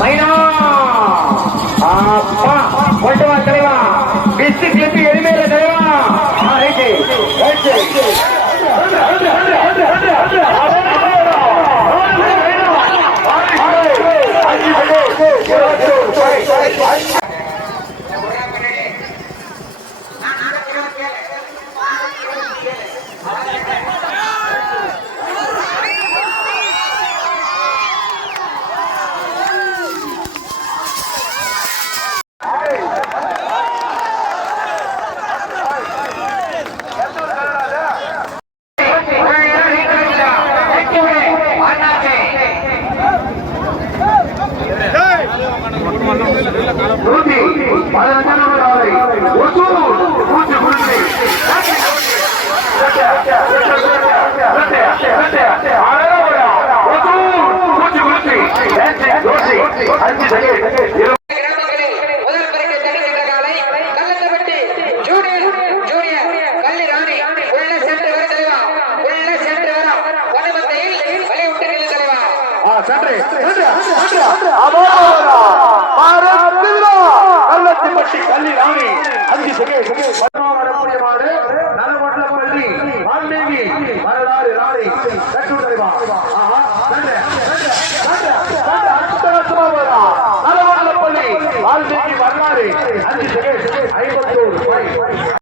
పైన అప్ప அஞ்சு கிராமங்களில் சாத்தியமான நலமண்டலப்பள்ளி வால்மீகி வரலாறு நாளை கற்று தலைவா. நலமண்டலப்பள்ளி வால்மீகி வரலாறு அஞ்சு